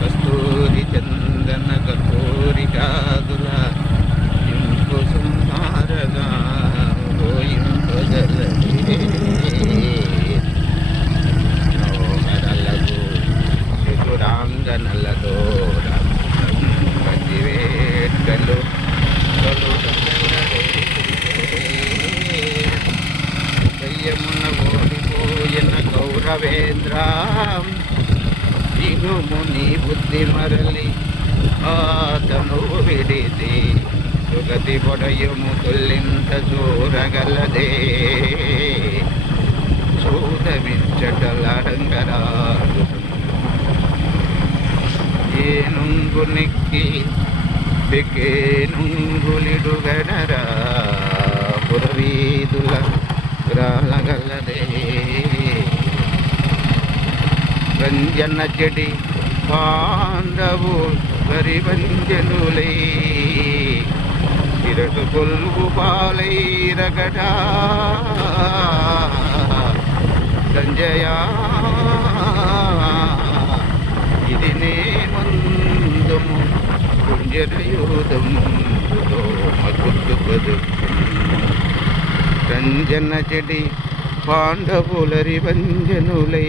కస్తూరి చందన కస్తూరి కాదుల ఇంపు మారగా పోయింపగలనే నోమరలదు శిశురాంగనలతో రత్నం గౌరవేంద్ర ఇనుము నీ బుద్ధి మరలి ఆతను విడిది సుగతి పొడయము తొల్లింత చూరగలదే చూదమిచ్చటలాడంగరాడు ఏనుంగు నెక్కి బెక్కేనుంగులిడుగనరా పురవీధుల రంజన చెడి పాండవు గరిబంజనులై. ఇరటు కొల్గు పాలై రగట సంజయ. ఇది నే మందము కుంజరయూదము మగుద్దు రంజన చెడి పాండవులరి వంజనులే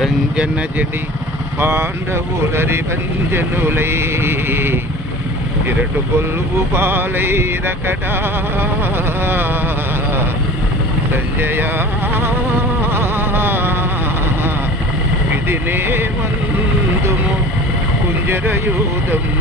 రంజన జడి పాండవులరి వంజనులై ఇరటు కొల్వు పాలై రకడా సంజయ విధినే మందుము కుంజరయూదము